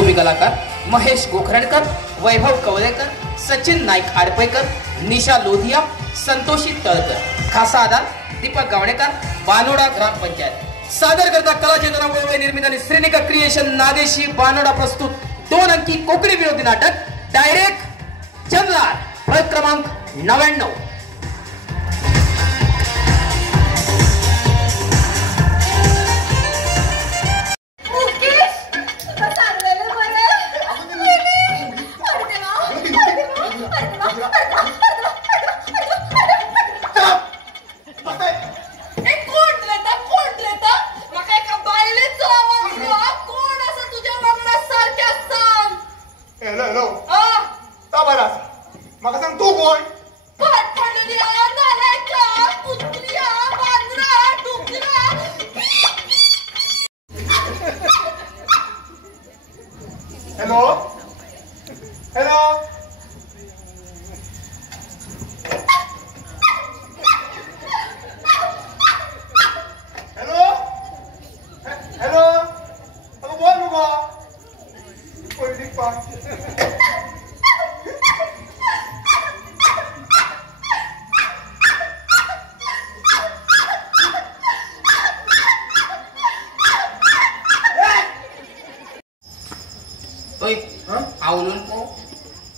अनुपयोगी कलाकार महेश गोखरणकर, वैभव कवलेकर, सचिन नाईक आडपेकर, निशा लोधिया, संतोषी तळकर. खासा आधार दीपक गावणेकर, बानोडा ग्रामपंचायत. सादर करता कला चेतना निर्मित आणि श्रेणिका क्रिएशन नादेशी बानोडा प्रस्तुत 2 अंकी कोकणी विनोदी नाटक डायरेक्ट चंद्रार प्रयोग क्रमांक 99. आवलून पो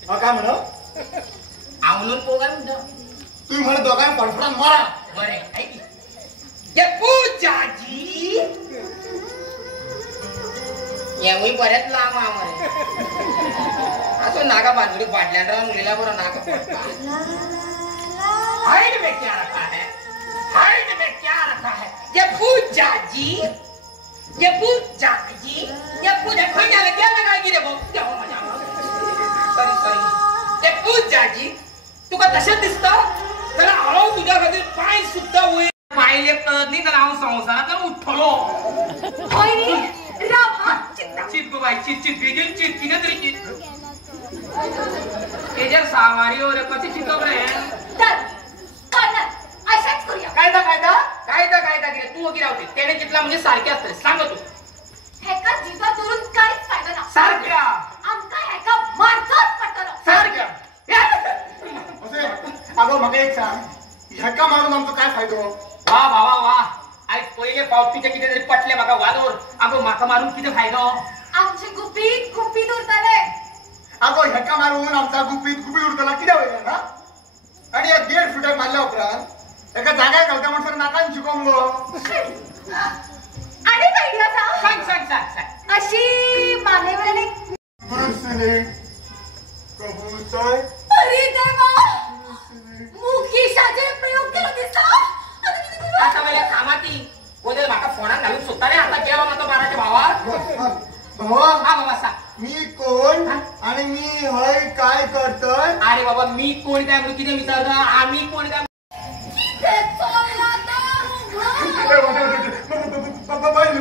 काय म्हण आवलून पो काय म्हणतो तुम्ही म्हणत दोघांना पडफडान मारा. बरे ऐक ये पूजाजी यामुळे बऱ्याच लांब आम्हाला असं नागा बांधडी पाडल्यानंतर मुलीला बरं नागा पडता. हाइट में क्या रखा है, हाइट में क्या रखा है ये पूजाजी, ये पूजाजी, ये पूजा खाने लगे लगा गिरे भाऊ. सॉरी ते पूजाजी तुका तशा दिसता तर आव तुझ्या खातीर पाय सुद्धा होईल पायले कळत नाही तर आव संसारात उठलो. होय रे रामा चित गो बाई चित बेगीन चित किने तरी चित हे जर सावारी और कसे चितव रे तर कायदा अशाच करूया. कायदा की तू वगैरे होते त्याने चितला म्हणजे सारखे असते सांग तू हे का जीवा दुरून काहीच फायदा ना सारख्या आमका हे का मारतच पडतो सारख्या अगं मग एक सांग ह्याका मारून आमचं काय फायदो. वा वा वा आज पहिले पावतीच्या किती तरी पटले माका वादोर अगं माका मारून किती फायदो. आमची गुपीत उरताले. अगं ह्याका मारून आमचा गुपीत उरतला किती होईल ना. आणि या 1.5 फुटाक मारल्या उपरांत एका जागा घालता म्हणून नाकान शिकवून गो आणि आयडिया सांग अशी मानेवाले कबूतर. अरे देवा मुखीशाचे प्रयोग केला दिसता. आता मला कामाती ओदे माका फोनात घालून सुद्धा रे आता गेलो ना तो बाराच्या भावा. भावा हा बाबा सांग मी कोण आणि मी हय काय करतोय. अरे बाबा मी कोण काय म्हणून किती विचारता आम्ही कोण काय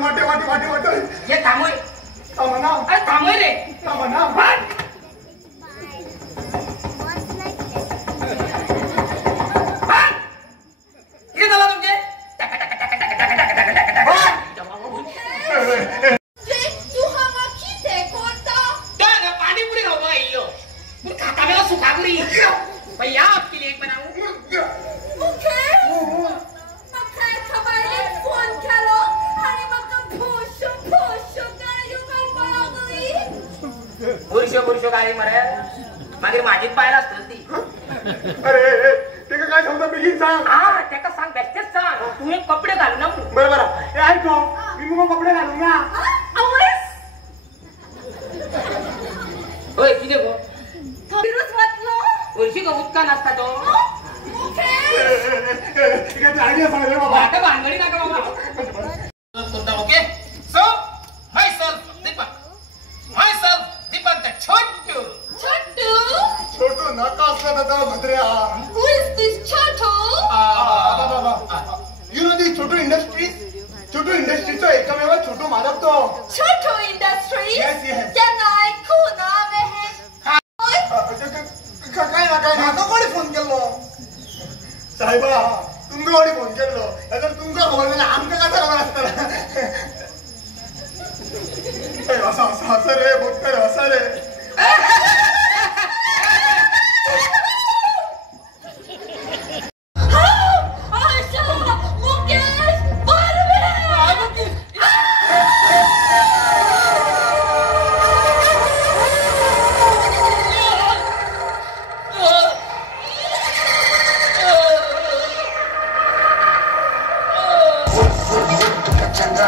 वाटे हे थांबोय अरे थांबोय रे हे झाला तुमचे पाणीपुरी खाऊ अय्यो खाता मेला सुखापुरी भैया आपके लिए एक बनाऊं. बुरशो गाडी मरे मागे माझीच पायला असतं ती. अरे ते काय सांगतो बिगिन सांग. हा त्याका सांग बेस्टेच सांग तू एक कपडे घालू ना बरोबर हे ऐको मी मग कपडे घालू ना. होय किती गो थोडीच वाटलो वर्षी गवत का नसता तो आयडिया सांग रे बाबा. आता भानगडी नका बाबा. Okay so myself Deepak the Chhotu नका असला दादा भद्र्या. Who is this Chotu? You know this छोटू इंडस्ट्रीचं एकमेव छोटू मालक तो. Chotu Industries? Yes. त्यांना ऐकून आवे हे. काय ना कोणी फोन केलो साहेबा तुमका कोणी फोन केलो तर तुमका खबर नाही आमका कसा खबर असताना असं रे बोलता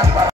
हातभार